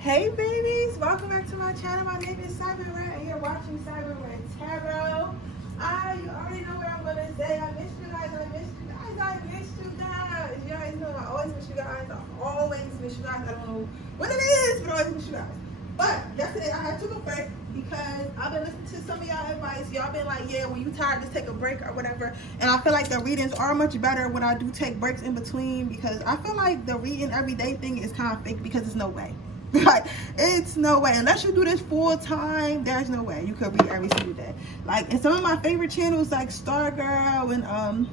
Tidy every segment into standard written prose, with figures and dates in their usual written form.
Hey babies, welcome back to my channel. My name is Cyber Red and you're watching Cyber Red Tarot. You already know what I'm gonna say. I missed you guys, I missed you guys, I missed you guys. You guys know I always miss you guys. I always miss you guys. I don't know what it is, but I always miss you guys. But yesterday I had to go break because I've been listening to some of y'all advice. Y'all been like, yeah, when you tired, just take a break or whatever. And I feel like the readings are much better when I do take breaks in between, because I feel like the reading everyday thing is kind of fake, because there's no way. Like, it's no way, unless you do this full time, there's no way you could read every single day. Like, in some of my favorite channels like Stargirl and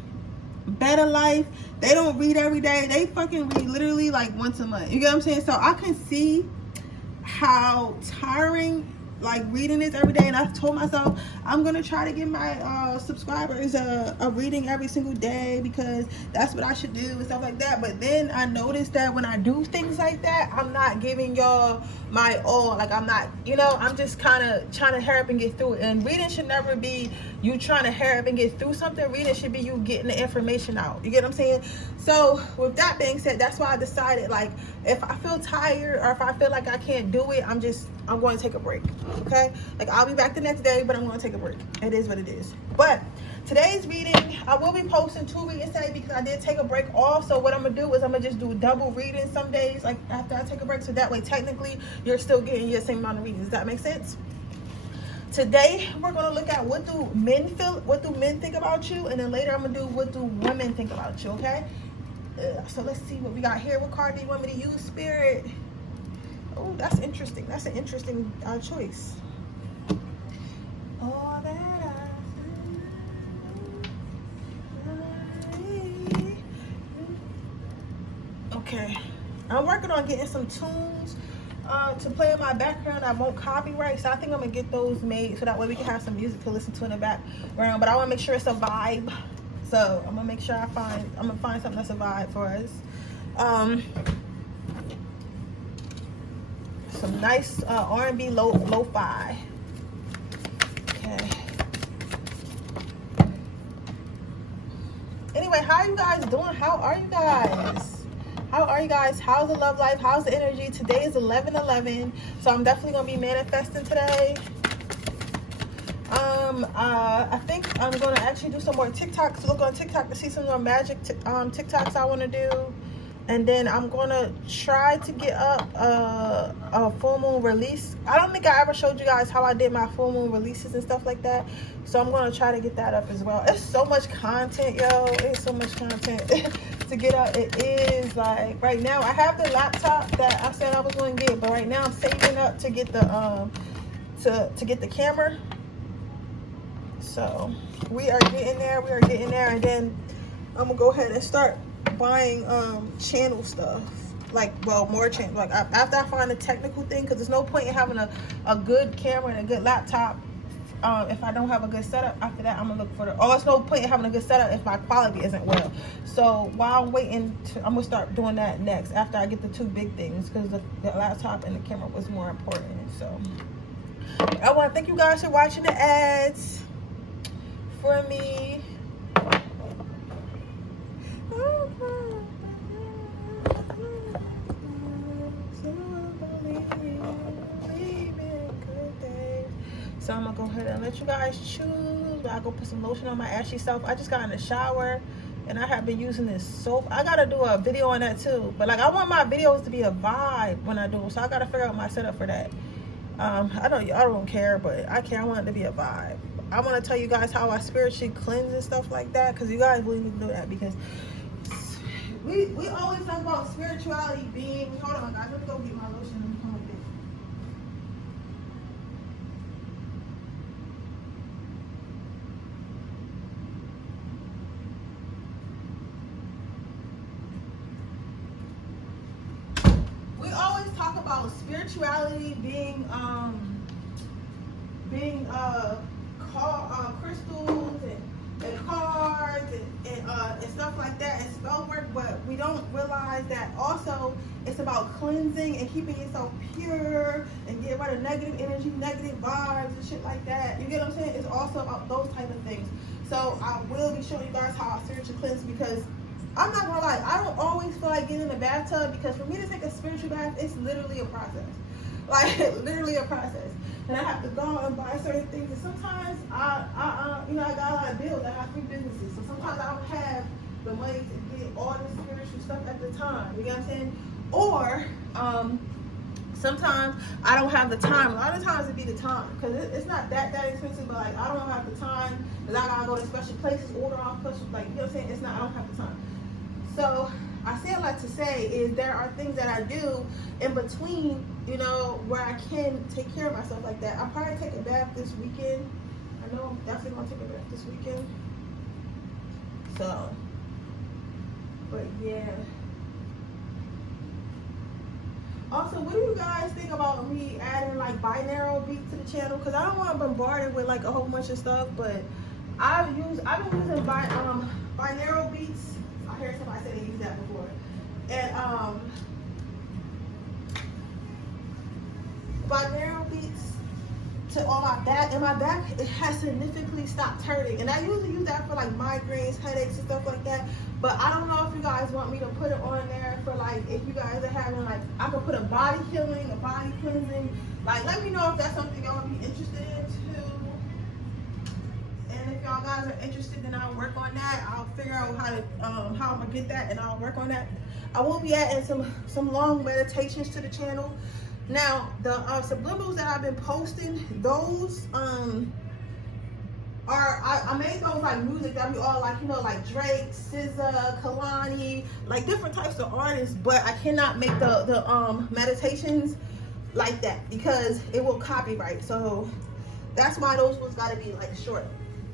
Better Life, they don't read every day. They fucking read literally like once a month. You get what I'm saying? So I can see how tiring like reading is every day, and I've told myself I'm gonna try to give my subscribers a reading every single day, because that's what I should do and stuff like that. But then I noticed that when I do things like that, I'm not giving y'all my all. Like, I'm not, you know, I'm just kind of trying to hurry up and get through it. And reading should never be you trying to hurry up and get through something. Reading should be you getting the information out. You get what I'm saying? So with that being said, that's why I decided, like, if I feel tired or if I feel like I can't do it, I'm going to take a break. Okay, like, I'll be back the next day, but I'm going to take a break. It is what it is. But today's reading, I will be posting 2 readings today because I did take a break off. So what I'm gonna do is I'm gonna just do double reading some days, like after I take a break, so that way technically you're still getting your same amount of readings. Does that make sense? Today we're gonna look at what do men think about you, and then later I'm gonna do what do women think about you. Okay, so let's see what we got here. What card do you want me to use, Spirit? Oh, that's interesting. That's an interesting choice. All that okay, I'm working on getting some tunes to play in my background. I won't copyright, so I think I'm gonna get those made so that way we can have some music to listen to in the background. But I want to make sure it's a vibe, so I'm gonna make sure I'm gonna find something that's a vibe for us. Some nice R&B lo-fi. Okay. Anyway, how are you guys doing? How are you guys? How are you guys? How's the love life? How's the energy? Today is 11/11, so I'm definitely gonna be manifesting today. I think I'm gonna actually do some more TikToks. Look on TikTok to see some more magic TikToks I want to do. And then I'm gonna try to get up a full moon release. I don't think I ever showed you guys how I did my full moon releases and stuff like that, so I'm gonna try to get that up as well. It's so much content, yo. It's so much content to get up. It is, like, right now I have the laptop that I said I was gonna get, but right now I'm saving up to get the to get the camera. So we are getting there, and then I'm gonna go ahead and start buying channel stuff, like, well, more channel, like, after I find a technical thing, because there's no point in having a good camera and a good laptop if I don't have a good setup. After that, I'm gonna look for there's no point in having a good setup if my quality isn't well. So while I'm waiting I'm gonna start doing that next, after I get the 2 big things, because the laptop and the camera was more important. So I want to thank you guys for watching the ads for me. So I'm gonna go ahead and let you guys choose. I'll go put some lotion on my ashy self. I just got in the shower and I have been using this soap. I gotta do a video on that too, but, like, I want my videos to be a vibe when I do them, so I gotta figure out my setup for that. I know y'all don't care, but I care. I want it to be a vibe. I want to tell you guys how I spiritually cleanse and stuff like that, because you guys really need to do that, because we always talk about spirituality being, hold on guys, let me go get my lotion and come with it. We always talk about spirituality being crystals and cards and stuff like that, and spell work, but we don't realize that also it's about cleansing and keeping yourself pure and getting rid of negative energy, negative vibes and shit like that. You get what I'm saying? It's also about those type of things. So I will be showing you guys how I spiritually cleanse, because I'm not gonna lie, I don't always feel like getting in the bathtub, because for me to take a spiritual bath, it's literally a process. Like, literally a process. And I have to go and buy certain things. And sometimes I got a lot of bills. I have 3 businesses. So sometimes I don't have the money to get all the spiritual stuff at the time. You know what I'm saying? Or, sometimes I don't have the time. A lot of times it be the time, because it's not that expensive, but like I don't have the time, because I gotta go to special places, order off special, like, you know what I'm saying? It's not, I don't have the time. So I say a lot to say is there are things that I do in between, you know, where I can take care of myself like that. I'll probably take a bath this weekend. I know I'm definitely gonna take a bath this weekend. So, but yeah. Also, what do you guys think about me adding like binaural beats to the channel? Because I don't want to bombard it with like a whole bunch of stuff, but I've been using binaural beats. I heard somebody say they used that before. And binaural beats to all my back, and my back, it has significantly stopped hurting. And I usually use that for like migraines, headaches, and stuff like that. But I don't know if you guys want me to put it on there for like, if you guys are having like, I could put a body healing, a body cleansing. Like, let me know if that's something y'all would be interested in too. And if y'all guys are interested, then I'll work on that. I'll figure out how I'm gonna get that, and I'll work on that. I will be adding some long meditations to the channel. Now, the subliminals that I've been posting, those I made those like music that be all like, you know, like Drake, SZA, Kalani, like different types of artists, but I cannot make the meditations like that because it will copyright. So that's why those ones gotta be like short.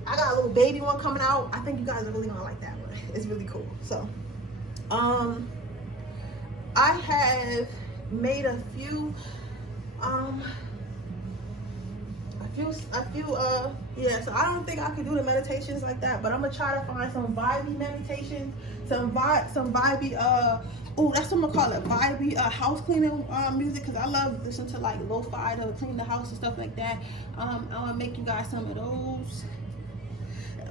I got a little baby one coming out. I think you guys are really gonna like that one. It's really cool. So I have made a few yeah, so I don't think I could do the meditations like that, but I'm gonna try to find some vibey meditations, some vibey oh, that's what I'm gonna call it, vibey house cleaning music, because I love listening to like lo-fi to clean the house and stuff like that. I'm gonna make you guys some of those.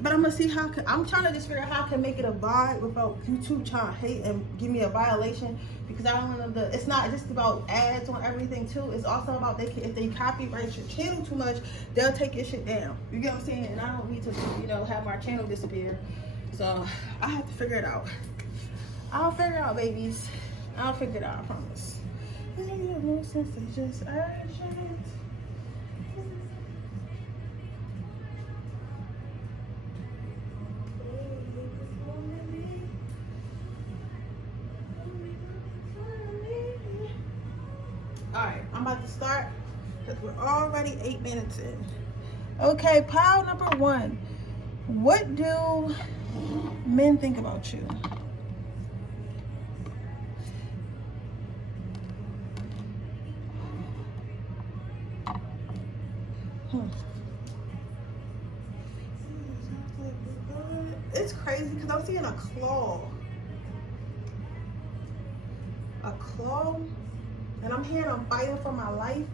But I'm gonna see how I'm trying to just figure out how I can make it a vibe without YouTube trying to hate and give me a violation, because I don't know it's not just about ads on everything too. It's also about if they copyright your channel too much, they'll take your shit down. You get what I'm saying? And I don't need to, you know, have my channel disappear. So I have to figure it out. I'll figure it out, babies. I'll figure it out, I promise. No sense, it's just urgent. Alright, I'm about to start because we're already 8 minutes in. Okay, pile number 1. What do men think about you? It's crazy because I'm seeing a claw. A claw? And I'm hearing I'm fighting for my life.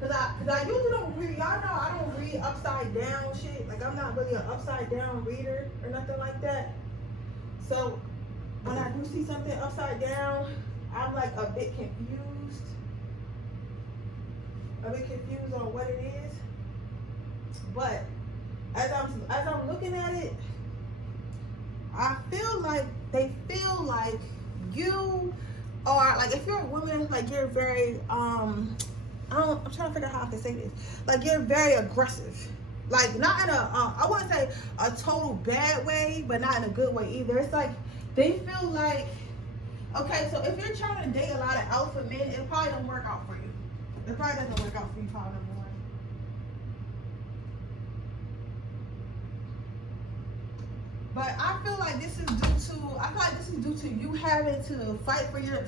Cause I usually don't read, y'all know I don't read upside down shit. Like I'm not really an upside down reader or nothing like that. So when I do see something upside down, I'm like a bit confused. A bit confused on what it is. But as I'm looking at it, I feel like they feel like you are, like, if you're a woman, like you're very I'm trying to figure out how I can say this. Like you're very aggressive. Like not in a I wouldn't say a total bad way, but not in a good way either. It's like they feel like, okay, so if you're trying to date a lot of alpha men, it probably don't work out for you. It probably doesn't work out for you, probably number 1. But I feel like this is due to you having to fight for your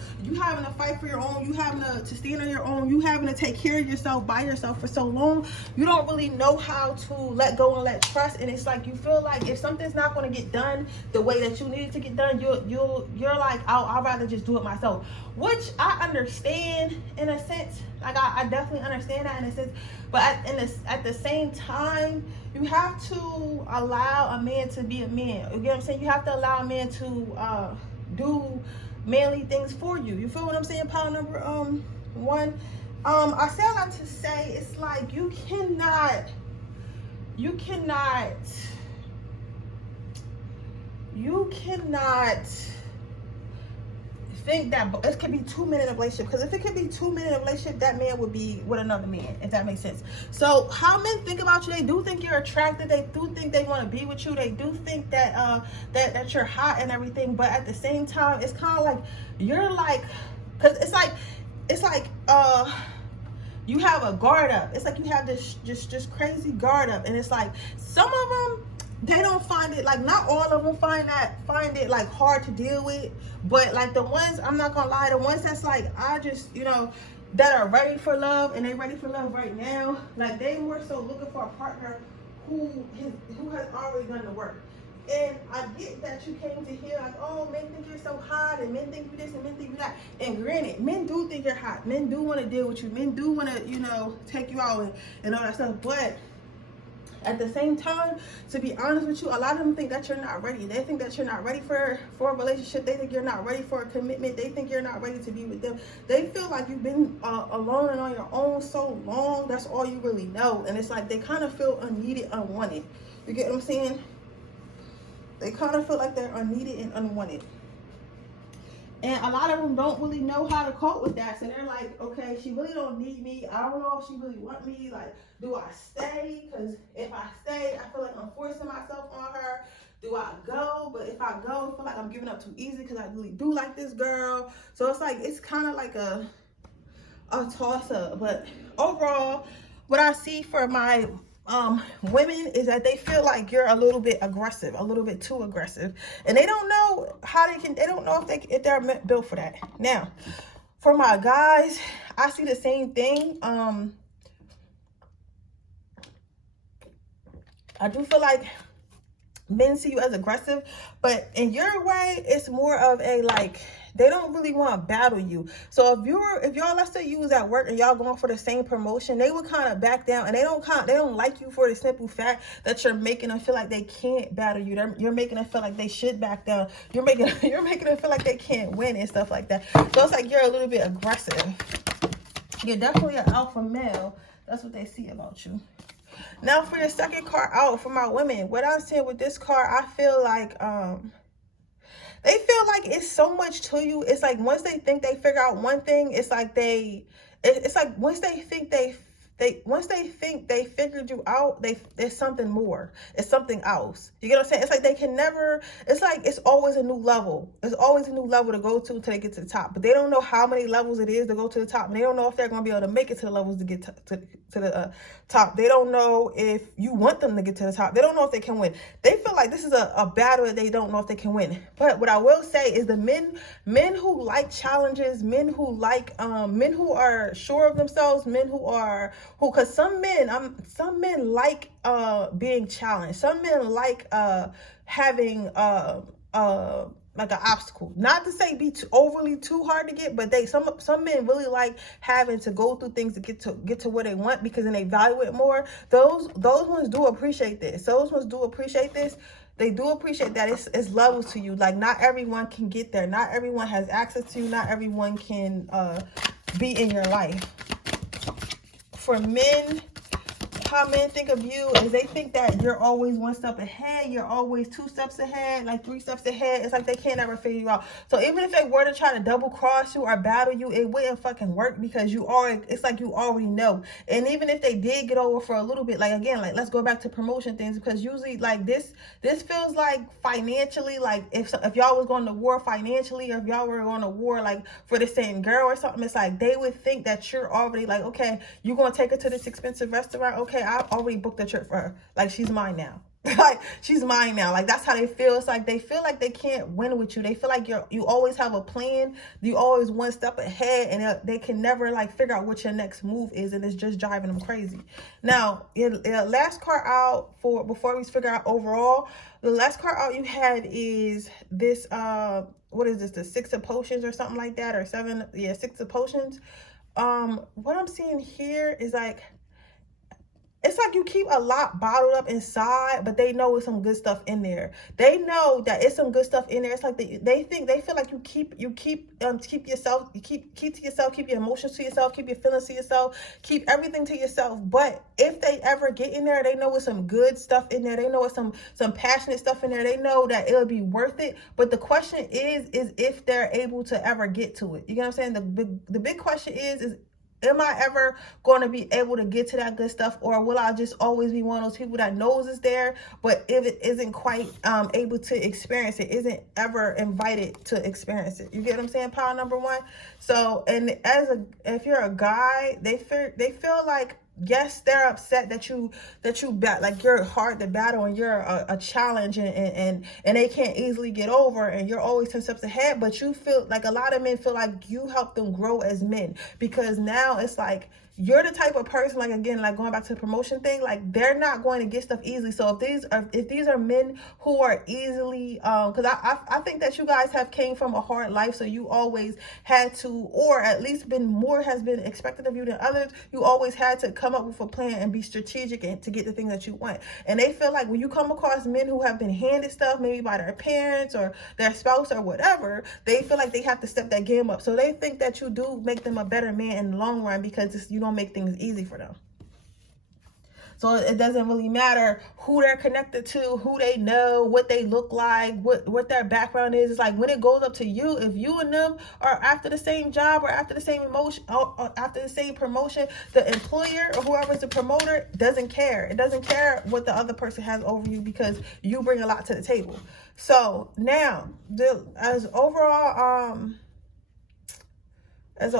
own, you having to stand on your own, you having to take care of yourself by yourself for so long. You don't really know how to let go and let trust, and it's like you feel like if something's not going to get done the way that you need it to get done, you're like, I'd rather just do it myself, which I understand in a sense. Like I definitely understand that in a sense, but at the same time, you have to allow a man to be a man. man. You get what I'm saying? You have to allow a man to do manly things for you. You feel what I'm saying? Pile number one. I say a lot to say, it's like you cannot think that it could be 2 men in a relationship, because if it could be 2 men in a relationship, that man would be with another man, if that makes sense. So how men think about you, they do think you're attractive, they do think they want to be with you, they do think that that you're hot and everything, but at the same time, it's kind of like you're like, because it's like you have a guard up. It's like you have this just crazy guard up, and it's like some of them, they don't find it, like not all of them find it like hard to deal with, but like the ones, I'm not gonna lie, the ones that's like, I just, you know, that are ready for love, and they ready for love right now, like they more so looking for a partner who has already done the work. And I get that you came to hear like, oh, men think you're so hot, and men think you this, and men think you that. And granted, men do think you're hot. Men do want to deal with you. Men do want to, you know, take you out and all that stuff. But at the same time, to be honest with you, a lot of them think that you're not ready. They think that you're not ready for a relationship. They think you're not ready for a commitment. They think you're not ready to be with them. They feel like you've been alone and on your own so long. That's all you really know. And it's like they kind of feel unneeded, unwanted. You get what I'm saying? They kind of feel like they're unneeded and unwanted. And a lot of them don't really know how to cope with that. So they're like, okay, she really don't need me. I don't know if she really want me. Like, do I stay? Because if I stay, I feel like I'm forcing myself on her. Do I go? But if I go, I feel like I'm giving up too easy because I really do like this girl. So it's like, it's kind of like a toss-up. But overall, what I see for my women is that they feel like you're a little bit aggressive, a little bit too aggressive, and they don't know how they don't know if they're built for that. Now, for my guys, I see the same thing. I do feel like men see you as aggressive, but in your way, it's more of a like, they don't really want to battle you. So if y'all, let's say you was at work and y'all going for the same promotion, they would kind of back down, and they don't like you for the simple fact that you're making them feel like they can't battle you. You're making them feel like they should back down. You're making them feel like they can't win and stuff like that. So it's like you're a little bit aggressive. You're definitely an alpha male. That's what they see about you. Now for your second card out, for my women, what I'm saying with this card, I feel like they feel like it's so much to you. It's like once they think they figure out one thing, it's like it's like once they think they figured you out, there's something more. It's something else. You get what I'm saying? It's like they can never, it's like it's always a new level. It's always a new level to go to until they get to the top. But they don't know how many levels it is to go to the top. And they don't know if they're going to be able to make it to the levels to get to the top. They don't know if you want them to get to the top. They don't know if they can win. They feel like this is a battle that they don't know if they can win. But what I will say is the men who like challenges, men who like men who are sure of themselves, men because some men like being challenged. Some men like having like an obstacle. Not to say be overly too hard to get, but some men really like having to go through things to get to where they want, because then they value it more. Those ones do appreciate this. Those ones do appreciate this. They do appreciate that it's levels to you. Like not everyone can get there. Not everyone has access to you. Not everyone can be in your life. For men, how men think of you is they think that you're always one step ahead. You're always 2 steps ahead, like 3 steps ahead. It's like they can't ever figure you out. So even if they were to try to double cross you or battle you, it wouldn't fucking work, because it's like you already know. And even if they did get over for a little bit, like again, like let's go back to promotion things, because usually like this feels like financially, like if y'all was going to war financially, or if y'all were going to war like for the same girl or something, it's like they would think that you're already like, okay, you're going to take her to this expensive restaurant. Okay, I already booked a trip for her. Like, she's mine now. Like, she's mine now. Like, that's how they feel. It's like they feel like they can't win with you. They feel like you always have a plan. You always 1 step ahead, and they can never like figure out what your next move is, and it's just driving them crazy. Now, the last card out before we figure out overall, the last card out you had is this. What is this? The 6 of Potions or something like that, or 7? Yeah, 6 of Potions. What I'm seeing here is like, it's like you keep a lot bottled up inside, but they know it's some good stuff in there. They know that it's some good stuff in there. It's like they feel like keep yourself, you keep to yourself, keep your emotions to yourself, keep your feelings to yourself, keep everything to yourself. But if they ever get in there, they know it's some good stuff in there. They know it's some passionate stuff in there. They know that it'll be worth it. But the question is if they're able to ever get to it. You get what I'm saying? The big question is am I ever going to be able to get to that good stuff, or will I just always be one of those people that knows it's there, but if it isn't quite able to experience it, isn't ever invited to experience it? You get what I'm saying? Power number one. So, and if you're a guy, they feel like, yes, they're upset that you like you're hard to battle and you're a challenge and they can't easily get over and you're always 10 steps ahead. But you feel like a lot of men feel like you help them grow as men, because now it's like you're the type of person, like, again, like going back to the promotion thing, like they're not going to get stuff easily. So if these are men who are easily, because I think that you guys have came from a hard life, so you always had to, or at least more has been expected of you than others. You always had to come up with a plan and be strategic and to get the things that you want. And they feel like when you come across men who have been handed stuff, maybe by their parents or their spouse or whatever, they feel like they have to step that game up. So they think that you do make them a better man in the long run, because you don't make things easy for them. So it doesn't really matter who they're connected to, who they know, what they look like, what their background is. It's like when it goes up to you, if you and them are after the same job or after the same emotion, or after the same promotion, the employer or whoever's the promoter doesn't care. It doesn't care what the other person has over you, because you bring a lot to the table. So now, as an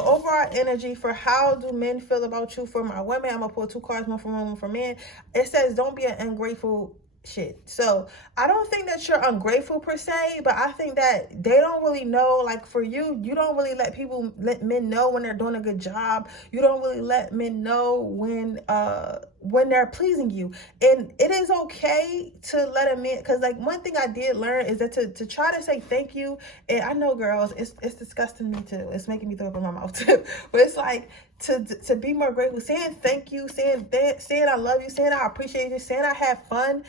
overall energy for how do men feel about you, for my women, I'm going to pull 2 cards, one for women, one for men. It says, don't be an ungrateful shit. So I don't think that you're ungrateful per se, but I think that they don't really know, like for you, you don't really let men know when they're doing a good job. You don't really let men know when they're pleasing you. And it is okay to let a man, because like one thing I did learn is that to try to say thank you, and I know, girls, it's disgusting me too. It's making me throw up in my mouth too. But it's like to be more grateful, saying thank you, saying I love you, saying I appreciate you, saying I had fun,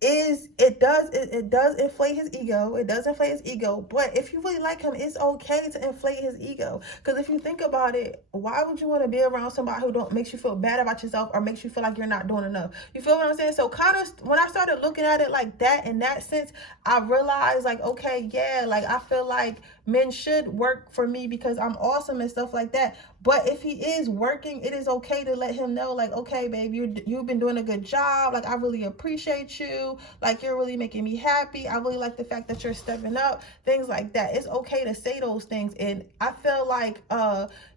it does inflate his ego. It does inflate his ego. But if you really like him, it's okay to inflate his ego. Because if you think about it, why would you want to be around somebody who makes you feel bad about yourself or makes you feel like you're not doing enough? You feel what I'm saying? So kind of when I started looking at it like that, in that sense, I realized like, okay, yeah, like I feel like men should work for me because I'm awesome and stuff like that. But if he is working, it is okay to let him know, like, okay, babe, you've been doing a good job. Like, I really appreciate you. Like, you're really making me happy. I really like the fact that you're stepping up. Things like that. It's okay to say those things. And I feel like,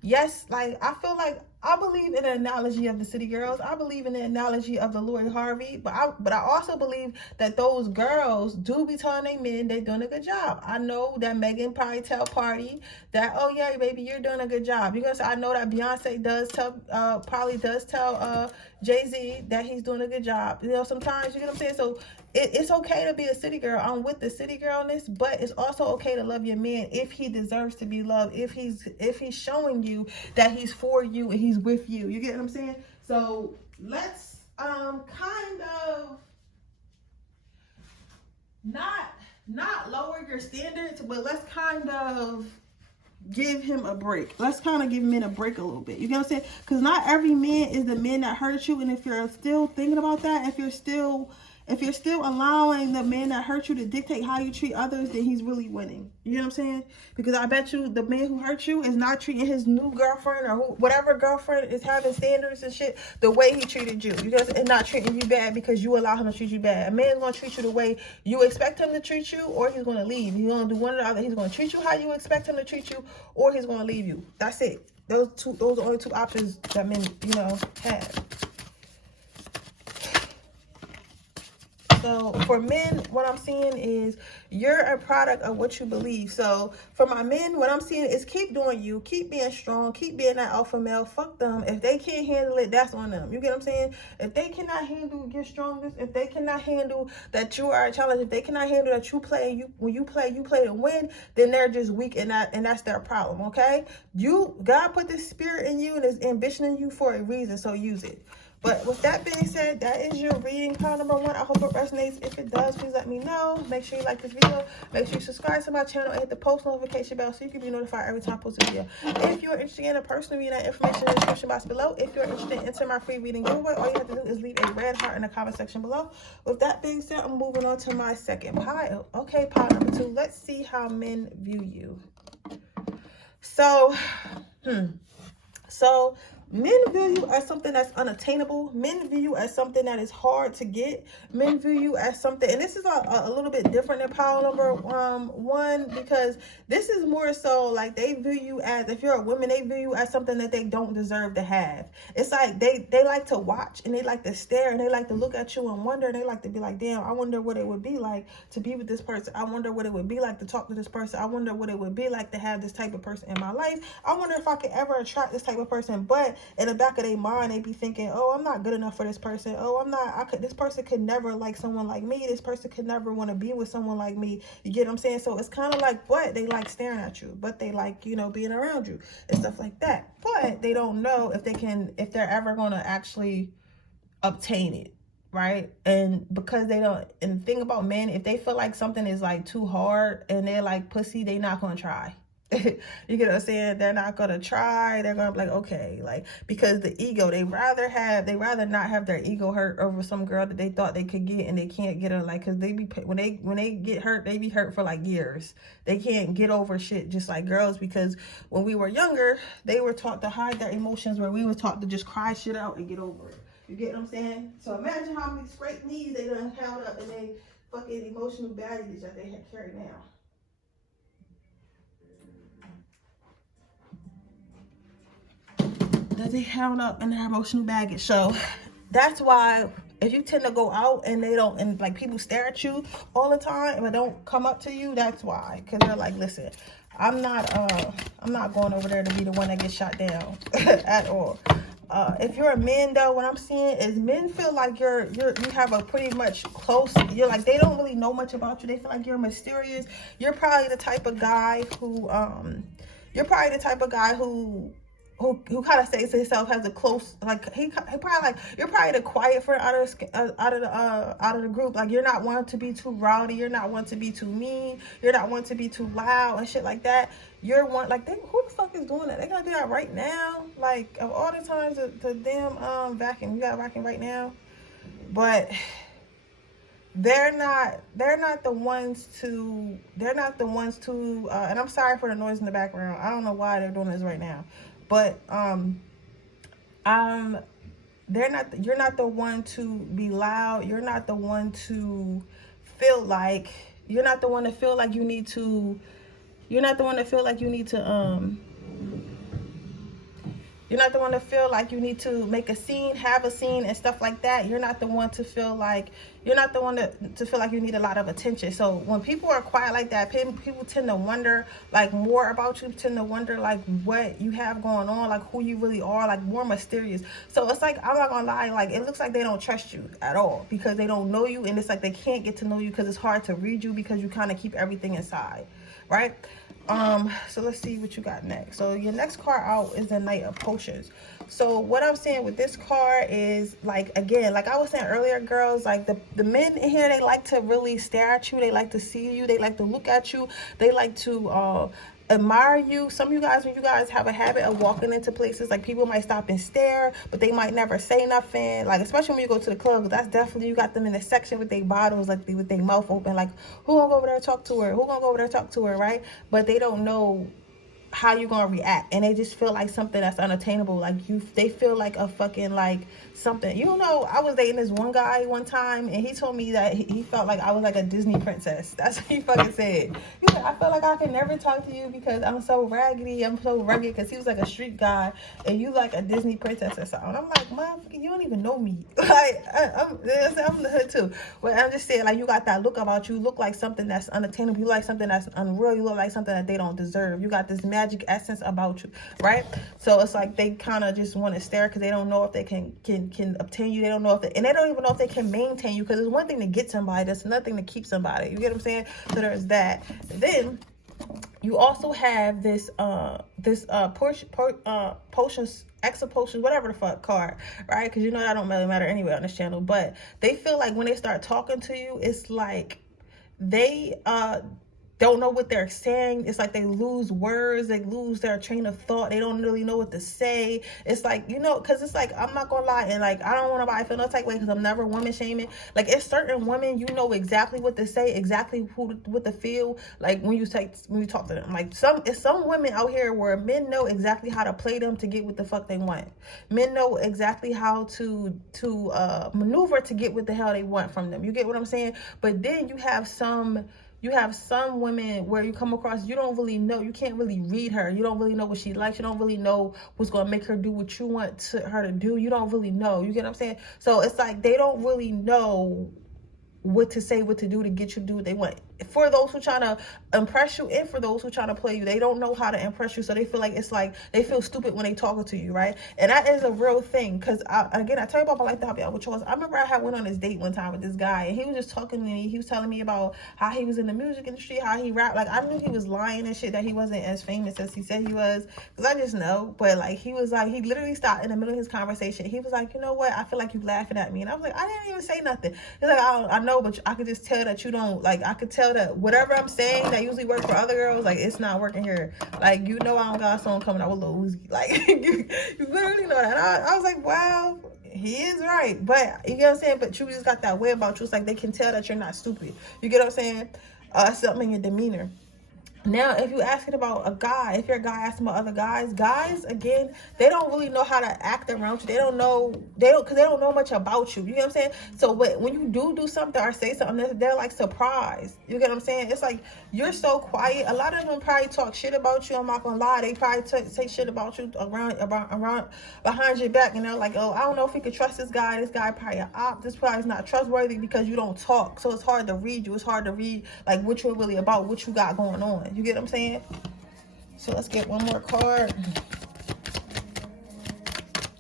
yes, like, I believe in the analogy of the city girls. I believe in the analogy of the Lori Harvey. But I also believe that those girls do be telling their men they're doing a good job. I know that Megan probably tell Party that, oh yeah, baby, you're doing a good job. You're gonna say, I know that Beyonce probably does tell Jay-Z that he's doing a good job. You know, sometimes, you know what I'm saying? So it's okay to be a city girl. I'm with the city girlness, but it's also okay to love your man if he deserves to be loved, if he's showing you that he's for you and he's with you. You get what I'm saying? So let's kind of not lower your standards, but let's kind of give him a break. Let's kind of give men a break a little bit. You get what I'm saying? Because not every man is the man that hurt you. And if you're still thinking about that, if you're still allowing the man that hurt you to dictate how you treat others, then he's really winning. You know what I'm saying? Because I bet you the man who hurt you is not treating his new girlfriend or whatever girlfriend is having standards and shit the way he treated you. You guys, and not treating you bad because you allow him to treat you bad. A man's going to treat you the way you expect him to treat you, or he's going to leave. He's going to do one or the other. He's going to treat you how you expect him to treat you, or he's going to leave you. That's it. Those are only 2 options that men, have. So for men, what I'm seeing is you're a product of what you believe. So for my men, what I'm seeing is keep doing you. Keep being strong. Keep being that alpha male. Fuck them. If they can't handle it, that's on them. You get what I'm saying? If they cannot handle your strongness, if they cannot handle that you are a challenge, if they cannot handle that when you play to win, then they're just weak, and that's their problem, okay? God put this spirit in you and this ambition in you for a reason, so use it. But with that being said, that is your reading pile number 1. I hope it resonates. If it does, please let me know. Make sure you like this video. Make sure you subscribe to my channel and hit the post notification bell so you can be notified every time I post a video. If you're interested in a personal reading, that information in the description box below. If you're interested in entering my free reading giveaway, all you have to do is leave a red heart in the comment section below. With that being said, I'm moving on to my second pile. Okay, pile number 2. Let's see how men view you. So men view you as something that's unattainable. Men view you as something that is hard to get. Men view you as something, and this is a little bit different than pile number 1, because this is more so like they view you as, if you're a woman, they view you as something that they don't deserve to have. It's like they like to watch and they like to stare and they like to look at you and wonder. And they like to be like, damn, I wonder what it would be like to be with this person. I wonder what it would be like to talk to this person. I wonder what it would be like to have this type of person in my life. I wonder if I could ever attract this type of person. But in the back of their mind, they be thinking, oh, I'm not good enough for this person. Oh, this person could never like someone like me. This person could never want to be with someone like me. You get what I'm saying? So it's kind of like, but they like staring at you, but they like, you know, being around you and stuff like that. But they don't know if they're ever going to actually obtain it. Right? And because they don't, and the thing about men, if they feel like something is like too hard and they're like pussy, they not going to try. You get what I'm saying? They're not gonna try. They're gonna be like, okay, like, because the ego, they rather not have their ego hurt over some girl that they thought they could get and they can't get her, like, because they be, when they get hurt, they be hurt for like years. They can't get over shit just like girls, because when we were younger, they were taught to hide their emotions, where we were taught to just cry shit out and get over it. You get what I'm saying? So imagine how many scraped knees they done held up and they fucking emotional baggage that they have carried now. That they held up in their emotional baggage. So that's why if you tend to go out and they don't, and like people stare at you all the time and don't come up to you, that's why. Because they're like, listen, I'm not going over there to be the one that gets shot down at all. If you're a man though, what I'm seeing is men feel like you have a pretty much close, you're like, they don't really know much about you. They feel like you're mysterious. You're probably the type of guy who who kind of says to himself, has a close, like, he probably like, you're probably the quiet friend out of the group. Like, you're not one to be too rowdy, you're not one to be too mean, you're not one to be too loud and shit like that. You're one, like, who the fuck is doing that? They gotta do that right now? Like, of all the times, the damn vacuum, you gotta vacuum right now. But they're not the ones to, and I'm sorry for the noise in the background. I don't know why they're doing this right now. But you're not the one to be loud. You're not the one to feel like, you're not the one to feel like you need to, you're not the one to feel like you need to you're not the one to feel like you need to make a scene, have a scene and stuff like that. You're not the one to feel like, you're not the one to feel like you need a lot of attention. So when people are quiet like that, people tend to wonder like more about you, tend to wonder like what you have going on, like who you really are, like more mysterious. So it's like, I'm not gonna lie, like it looks like they don't trust you at all because they don't know you, and it's like they can't get to know you because it's hard to read you because you kind of keep everything inside, right? So let's see what you got next. So your next card out is the Knight of Potions. So what I'm saying with this card is, like, again, like I was saying earlier, girls, like the men in here, they like to really stare at you. They like to see you. They like to look at you. They like to admire you. Some of you guys, when you guys have a habit of walking into places, like people might stop and stare, but they might never say nothing. Like, especially when you go to the club, that's definitely, you got them in a section with their bottles, like with their mouth open, like, who gonna go over there and talk to her? Who gonna go over there and talk to her, right? But they don't know how you gonna react, and they just feel like something that's unattainable. Like they feel like a fucking, like, something, you know. I was dating this one guy one time, and he told me that he felt like I was like a Disney princess. That's what he fucking said. He said, I feel like I can never talk to you because I'm so raggedy, I'm so rugged, because he was like a street guy, and you like a Disney princess or something. I'm like, motherfucker, you don't even know me. Like, I'm the hood too. But I'm just saying, like, you got that look about you. You look like something that's unattainable. You like something that's unreal. You look like something that they don't deserve. You got this magic essence about you, right? So it's like they kind of just want to stare because they don't know if they can obtain you. They don't know if and they don't even know if they can maintain you, because it's one thing to get somebody, that's another thing to keep somebody. You get what I'm saying? So there's that. And then You also have this potions, extra potions, whatever the fuck card, right? Because you know that don't really matter anyway on this channel. But they feel like when they start talking to you, it's like they don't know what they're saying. It's like they lose words, they lose their train of thought, they don't really know what to say. It's like, you know, because it's like, I'm not gonna lie, and like, I don't want nobody to feel no type of way, because I'm never woman shaming. Like, it's certain women, you know exactly what to say, exactly what to feel, like when you talk to them. Like, it's some women out here where men know exactly how to play them to get what the fuck they want. Men know exactly how to maneuver to get what the hell they want from them. You get what I'm saying? But then you have some women where you come across, you don't really know, you can't really read her. You don't really know what she likes. You don't really know what's going to make her do what you want her to do. You don't really know. You get what I'm saying? So it's like they don't really know what to say, what to do to get you to do what they want. For those who trying to impress you, and for those who trying to play you, they don't know how to impress you, so they feel like it's like they feel stupid when they talking to you, right? And that is a real thing, because I tell you about my life to help you out with yours. I remember I had went on this date one time with this guy, and he was just talking to me. He was telling me about how he was in the music industry, how he rapped. Like, I knew he was lying and shit, that he wasn't as famous as he said he was, because I just know. But like, he was like, he literally stopped in the middle of his conversation. He was like, you know what, I feel like you laughing at me. And I was like, I didn't even say nothing. He's like, I know, but I could just tell that you don't, like, I could tell that whatever I'm saying that usually works for other girls, like, it's not working here. Like, you know, I don't got a song coming out with Lil Uzi. Like, you literally know that. And I was like, wow, he is right. But you get what I'm saying? But you just got that way about you. It's like they can tell that you're not stupid. You get what I'm saying? Something in your demeanor. Now, if you asking about a guy, if you're a guy asking about other guys, again, they don't really know how to act around you. They don't know much about you. You get what I'm saying? So when you do something or say something, they're like surprised. You get what I'm saying? It's like, you're so quiet. A lot of them probably talk shit about you. I'm not gonna lie. They probably say shit about you around behind your back, and they're like, oh, I don't know if we could trust this guy. This guy probably an op. This probably is not trustworthy, because you don't talk. So it's hard to read you. It's hard to read like what you're really about, what you got going on. You get what I'm saying? So let's get one more card.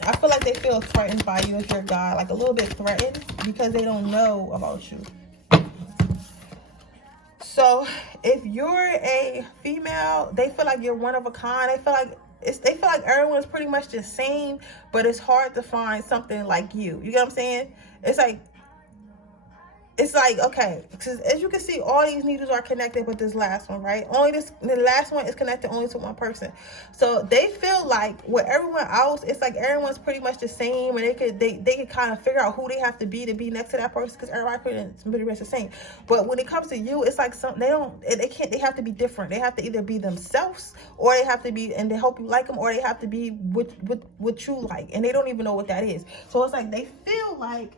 I feel like they feel threatened by you if you're a guy, like a little bit threatened, because they don't know about you. So if you're a female, they feel like you're one of a kind. They feel like everyone's pretty much the same, but it's hard to find something like you. You get what I'm saying? It's like, okay, because as you can see, all these needles are connected with this last one, right? The last one is connected only to one person. So they feel like with everyone else, it's like everyone's pretty much the same, and they could kind of figure out who they have to be next to that person, because everybody pretty much the same. But when it comes to you, it's like they have to be different. They have to either be themselves, or they have to be, and they hope you like them, or they have to be what you like, and they don't even know what that is. So it's like they feel like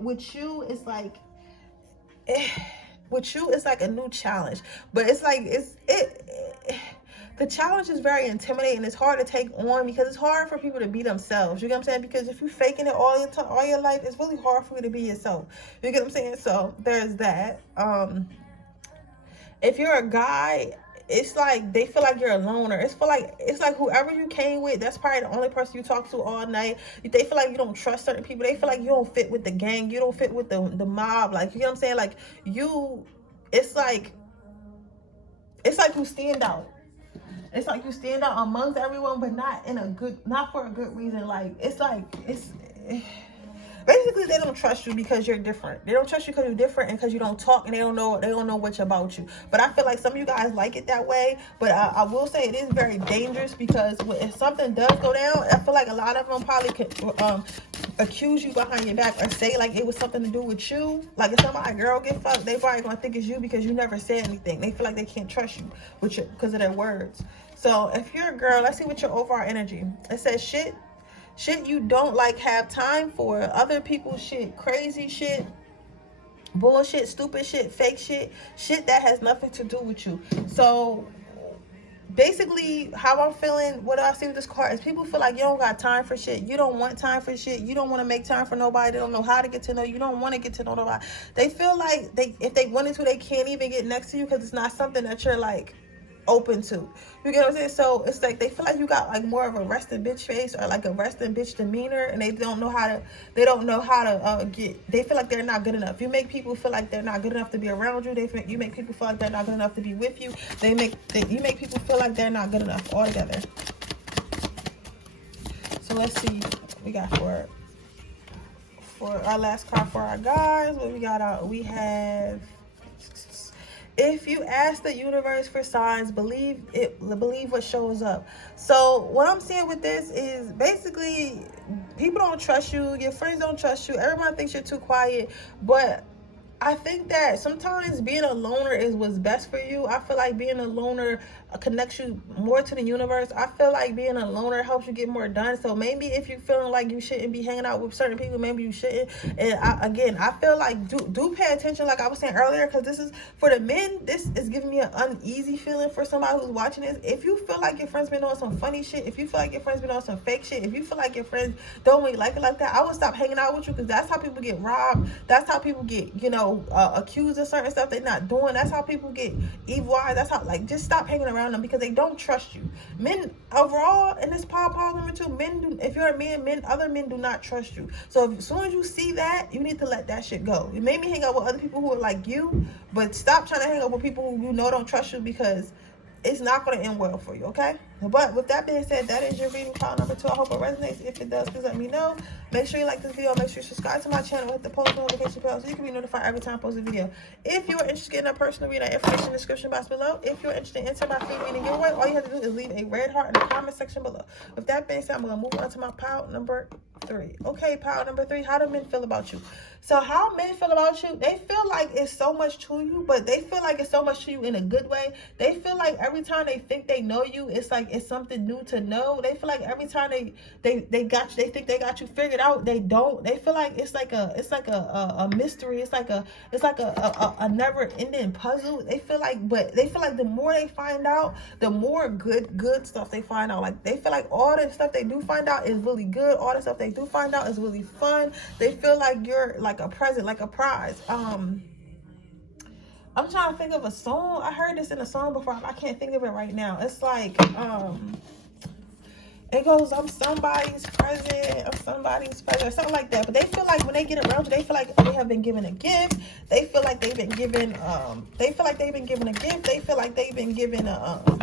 with you, it's like a new challenge, but it's like the challenge is very intimidating. It's hard to take on, because it's hard for people to be themselves. You get what I'm saying? Because if you're faking it all your life, it's really hard for you to be yourself. You get what I'm saying? So there's that. If you're a guy, it's like they feel like you're a loner. It's like whoever you came with, that's probably the only person you talk to all night. They feel like you don't trust certain people. They feel like you don't fit with the gang. You don't fit with the mob. Like, you know what I'm saying? Like, it's like you stand out. It's like you stand out amongst everyone, but not for a good reason. Like, basically, they don't trust you because you're different. They don't trust you because you're different, and because you don't talk, and they don't know much about you. But I feel like some of you guys like it that way. But I will say it is very dangerous, because if something does go down, I feel like a lot of them probably could accuse you behind your back, or say like it was something to do with you. Like, if somebody girl get fucked, they probably gonna think it's you, because you never said anything. They feel like they can't trust you because of their words. So if you're a girl, let's see what your overall energy. It says shit you don't like have time for, other people's shit, crazy shit, bullshit, stupid shit, fake shit that has nothing to do with you. So basically, how I'm feeling, what I see with this card is people feel like you don't got time for shit. You don't want time for shit. You don't want to make time for nobody. They don't know how to get to know you. You don't want to get to know nobody. They feel like if they wanted to, they can't even get next to you, because it's not something that you're like open to. You get what I'm saying? So it's like they feel like you got like more of a resting bitch face or like a resting bitch demeanor, and they don't know how to they feel like they're not good enough. You make people feel like they're not good enough to be around you. You make people feel like they're not good enough to be with you. You make people feel like they're not good enough altogether. So let's see what we got for our last card for our guys. What we got out? We have, if you ask the universe for signs, believe what shows up. So what I'm saying with this is basically people don't trust you, your friends don't trust you, everyone thinks you're too quiet, but I think that sometimes being a loner is what's best for you. I feel like being a loner connects you more to the universe. I feel like being a loner helps you get more done. So maybe if you're feeling like you shouldn't be hanging out with certain people, maybe you shouldn't. And I feel like do pay attention, like I was saying earlier, because this is for the men. This is giving me an uneasy feeling for somebody who's watching this. If you feel like your friends been doing some funny shit, if you feel like your friends been doing some fake shit, if you feel like your friends don't really like it like that, I would stop hanging out with you, because that's how people get robbed. That's how people get, accused of certain stuff they're not doing. That's how people get evil eyes. That's how, like, just stop hanging around them, because they don't trust you. Men overall in this pile number 2, if you're a man, other men do not trust you. So as soon as you see that, you need to let that shit go. You made me hang out with other people who are like you, but stop trying to hang out with people who don't trust you, because it's not going to end well for you, okay? But with that being said, that is your reading pile number 2. I hope it resonates. If it does, please let me know. Make sure you like this video. Make sure you subscribe to my channel. Hit the post notification bell so you can be notified every time I post a video. If you are interested in a personal reading, information in the description box below. If you're interested in entering my free reading giveaway, all you have to do is leave a red heart in the comment section below. With that being said, I'm going to move on to my pile number 3. Okay, pile number 3. How do men feel about you? So how men feel about you, they feel like it's so much to you, but they feel like it's so much to you in a good way. They feel like every time they think they know you, it's like it's something new to know. They feel like every time they got you, they think they got you figured out, they don't. They feel like it's like a mystery. It's like a never-ending puzzle. They feel like the more they find out, the more good stuff they find out. Like, they feel like all the stuff they do find out is really good. All the stuff they do find out is really fun. They feel like you're like a present, like a prize. I'm trying to think of a song. I heard this in a song before. I can't think of it right now. It's like, it goes, I'm somebody's present, or something like that. But they feel like when they get around you, they feel like they have been given a gift. They feel like they've been given, they feel like they've been given a gift. They feel like they've been given a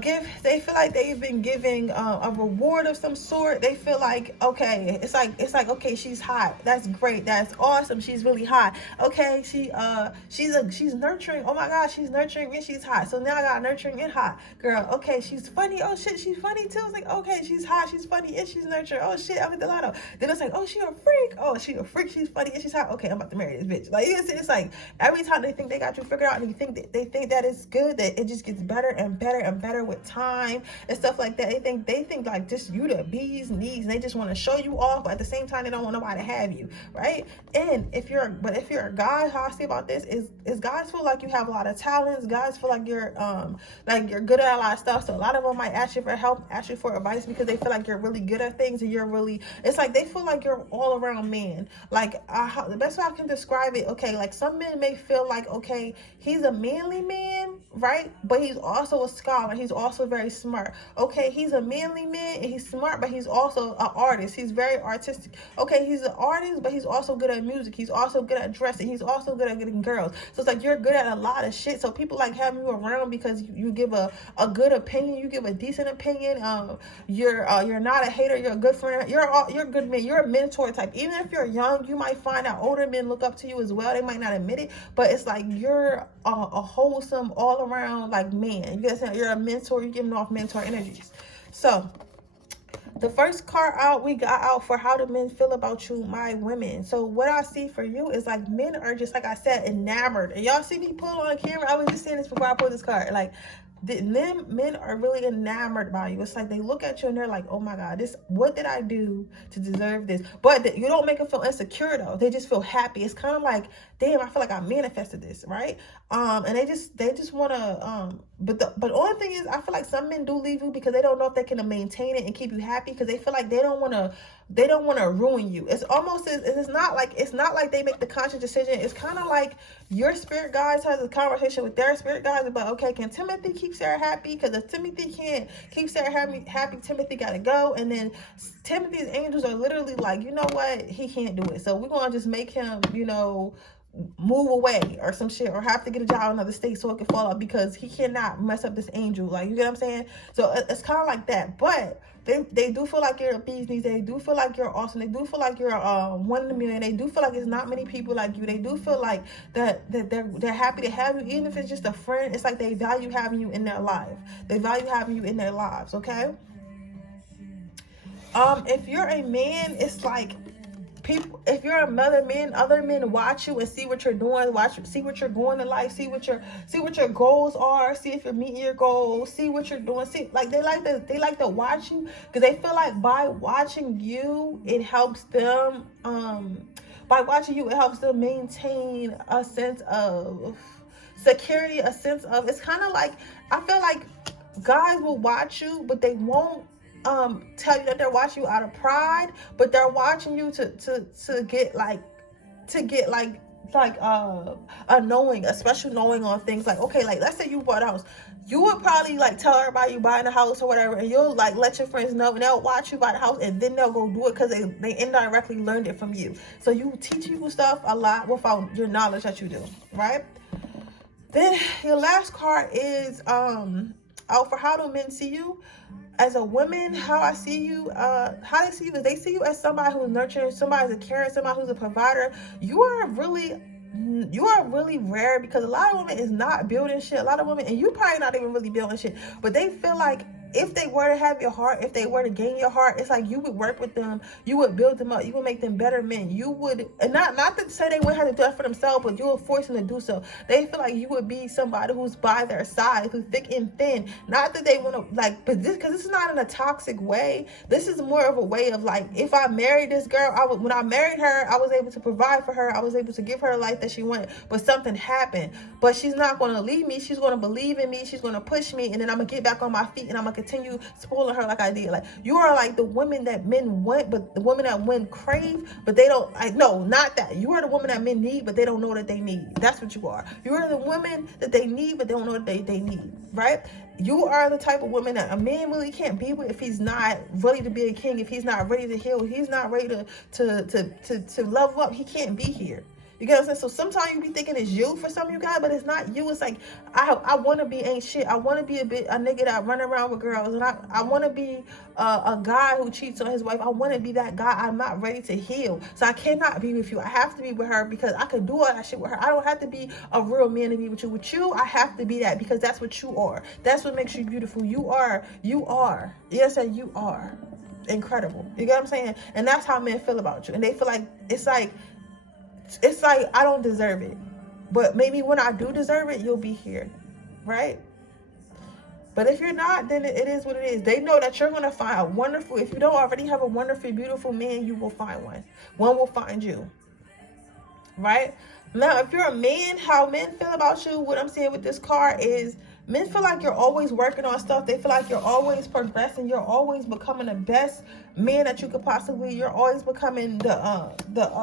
gift. They feel like they've been giving a reward of some sort. They feel like, okay, it's like okay, she's hot, that's great, that's awesome, she's really hot. Okay, she's nurturing. Oh my god, she's nurturing and she's hot. So now I got nurturing and hot girl. Okay, she's funny. Oh shit, she's funny too. It's like, okay, she's hot, she's funny, and she's nurturing. Oh shit, I'm at the lotto. Then it's like, oh, she a freak. Oh, she a freak, she's funny and she's hot. Okay, I'm about to marry this bitch. Like, it's like every time they think they got you figured out, and they think that it's good, that it just gets better and better and better with time and stuff like that. They think like just you the bee's knees, and they just want to show you off, but at the same time they don't want nobody to have you, right? And if you're a guy, how I see about this is guys feel like you have a lot of talents. Guys feel like you're good at a lot of stuff. So a lot of them might ask you for help, ask you for advice, because they feel like you're really good at things, and it's like they feel like you're all around man. Like, the best way I can describe it, okay, like some men may feel like, okay, he's a manly man, right? But he's also a scholar. He's also very smart. Okay, he's a manly man and he's smart, but he's also an artist. He's very artistic. Okay, he's an artist, but he's also good at music. He's also good at dressing. He's also good at getting girls. So it's like you're good at a lot of shit. So people like having you around because you give a good opinion. You give a decent opinion. You're not a hater. You're a good friend. You're a good man. You're a mentor type. Even if you're young, you might find out older men look up to you as well. They might not admit it, but it's like you're a wholesome all around like man. You guys, you're a mentor. You're giving off mentor energies. So the first card out we got out for how do men feel about you, my women. So what I see for you is like men are just, like I said, enamored. And y'all see me pull on camera. I was just saying this before I pulled this card. Like, men are really enamored by you. It's like they look at you and they're like, oh my God, what did I do to deserve this? But you don't make them feel insecure though. They just feel happy. It's kind of like, damn, I feel like I manifested this, right? And they just want to, but the only thing is, I feel like some men do leave you because they don't know if they can maintain it and keep you happy, because they feel like they don't want to ruin you. It's not like they make the conscious decision. It's kind of like your spirit guides has a conversation with their spirit guides about, okay, can Timothy keep Sarah happy? Because if Timothy can't keep Sarah happy, Timothy got to go. And then Timothy's angels are literally like, you know what, he can't do it, so we're gonna just make him, move away or some shit, or have to get a job in another state so it can fall out, because he cannot mess up this angel. Like, you get what I'm saying? So it's kind of like that. But they do feel like you're a beast. They do feel like you're awesome. They do feel like you're one in a million. They do feel like there's not many people like you. They do feel like that they're happy to have you, even if it's just a friend. It's like they value having you in their life. They value having you in their lives. Okay. If you're a man, it's like, if you're a mother, other men watch you and see what you're doing, see what you're going in life, see what your goals are, see if you're meeting your goals, see what you're doing, see, like, they like to watch you, because they feel like by watching you, it helps them maintain a sense of security, a sense of, it's kind of like, I feel like guys will watch you, but they won't tell you that they're watching you out of pride, but they're watching you to get a knowing, a special knowing on things. Like, okay, like, let's say you bought a house, you would probably like tell everybody you buying a house or whatever, and you'll like let your friends know, and they'll watch you buy the house, and then they'll go do it because they indirectly learned it from you. So you teach people stuff a lot without your knowledge that you do, right? Then your last card is for how do men see you. As a woman, how I see you, how they see you is they see you as somebody who's nurturing, somebody who's a caring, somebody who's a provider. You are really rare, because a lot of women is not building shit. A lot of women, and you probably not even really building shit, but they feel like if they were to have your heart, if they were to gain your heart, it's like you would work with them, you would build them up, you would make them better men. You would, and not to say they wouldn't have to do that for themselves, but you would force them to do so. They feel like you would be somebody who's by their side, who's thick and thin. Not that they want to, like, but because this is not in a toxic way. This is more of a way of like, if I married this girl, when I married her, I was able to provide for her, I was able to give her a life that she wanted, but something happened. But she's not going to leave me. She's going to believe in me. She's going to push me, and then I'm going to get back on my feet, and I'm going to continue spoiling her like I did. Like, you are like the women that men want, but the women that men crave, but they don't. No, not that. You are the woman that men need, but they don't know that they need. That's what you are. You are the women that they need, but they don't know that they need, right? You are the type of woman that a man really can't be with if he's not ready to be a king, if he's not ready to heal, if he's not ready to level up. He can't be here. You get what I'm saying? So sometimes you be thinking it's you for some of you guys, but it's not you. It's like, I want to be ain't shit. I want to be a nigga that run around with girls, and I want to be a guy who cheats on his wife. I want to be that guy. I'm not ready to heal, so I cannot be with you. I have to be with her because I could do all that shit with her. I don't have to be a real man to be with you. With you, I have to be that, because that's what you are. That's what makes you beautiful. You are. Yes, and you are incredible. You get what I'm saying? And that's how men feel about you, and they feel like it's like I don't deserve it, but maybe when I do deserve it, you'll be here, right? But if you're not, then it is what it is. They know that you're going to find a wonderful, if you don't already have a wonderful, beautiful man, you will find one. One will find you, right? Now, if you're a man, how men feel about you, what I'm saying with this card is, men feel like you're always working on stuff. They feel like you're always progressing. You're always becoming the best man that you could possibly. You're always becoming the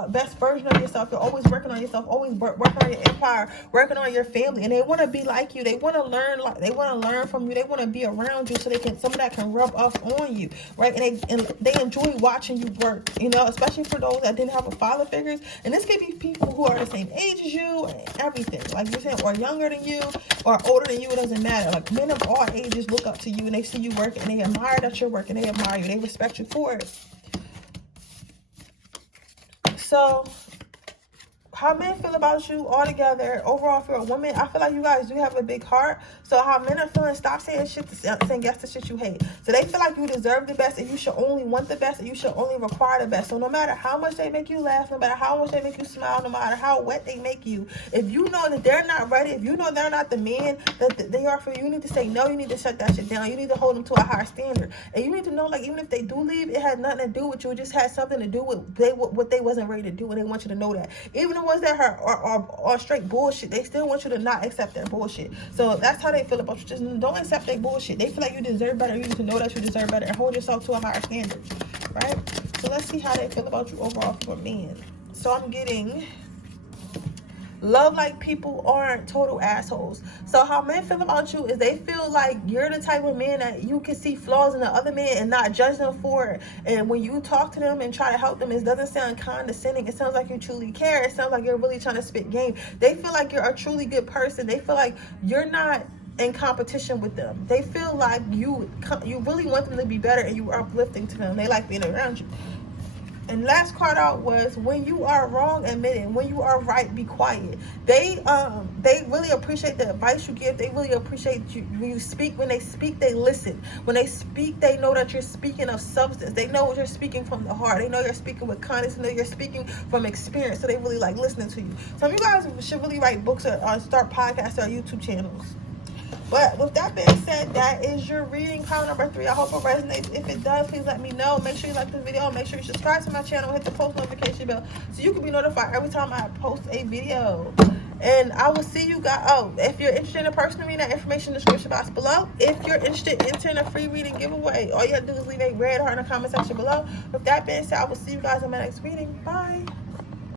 best version of yourself. You're always working on yourself. Always working on your empire, working on your family. And they want to be like you. They want to learn. They want to learn from you. They want to be around you so some of that can rub off on you, right? And they enjoy watching you work. You know, especially for those that didn't have a father figures. And this could be people who are the same age as you, and everything, like you're saying, or younger than you, or older than you. It doesn't matter. Like, men of all ages look up to you, and they see you work, and they admire that you're working. They admire you. They respect you for it. So how men feel about you altogether, overall, if you're a woman, I feel like you guys do have a big heart. So how men are feeling, stop saying shit to saying yes to shit you hate. So they feel like you deserve the best, and you should only want the best, and you should only require the best. So no matter how much they make you laugh, no matter how much they make you smile, no matter how wet they make you, if you know that they're not ready, if you know they're not the man that they are for you, you need to say no. You need to shut that shit down. You need to hold them to a higher standard. And you need to know, like, even if they do leave, it had nothing to do with you. It just had something to do with what they wasn't ready to do, and they want you to know that. Even the ones that are straight bullshit, they still want you to not accept their bullshit. So that's how they feel about you. Just don't accept their bullshit. They feel like you deserve better. You need to know that you deserve better and hold yourself to a higher standard, right? So let's see how they feel about you overall for men. So I'm getting love like people aren't total assholes. So how men feel about you is they feel like you're the type of man that you can see flaws in the other man and not judge them for it. And when you talk to them and try to help them, it doesn't sound condescending. It sounds like you truly care. It sounds like you're really trying to spit game. They feel like you're a truly good person. They feel like you're not in competition with them. They feel like you really want them to be better, and you are uplifting to them. They like being around you. And last card out was, when you are wrong, admit it. When you are right, be quiet. They really appreciate the advice you give. They really appreciate you when you speak. When they speak, they listen. When they speak, they know that you're speaking of substance. They know you're speaking from the heart. They know you're speaking with kindness. They know you're speaking from experience. So they really like listening to you. Some of you guys should really write books or start podcasts or YouTube channels. But with that being said, that is your reading, pile number 3. I hope it resonates. If it does, please let me know. Make sure you like this video. Make sure you subscribe to my channel. Hit the post notification bell so you can be notified every time I post a video. And I will see you guys. Oh, if you're interested in a personal reading, that information in the description box below. If you're interested in entering a free reading giveaway, all you have to do is leave a red heart in the comment section below. With that being said, I will see you guys in my next reading. Bye.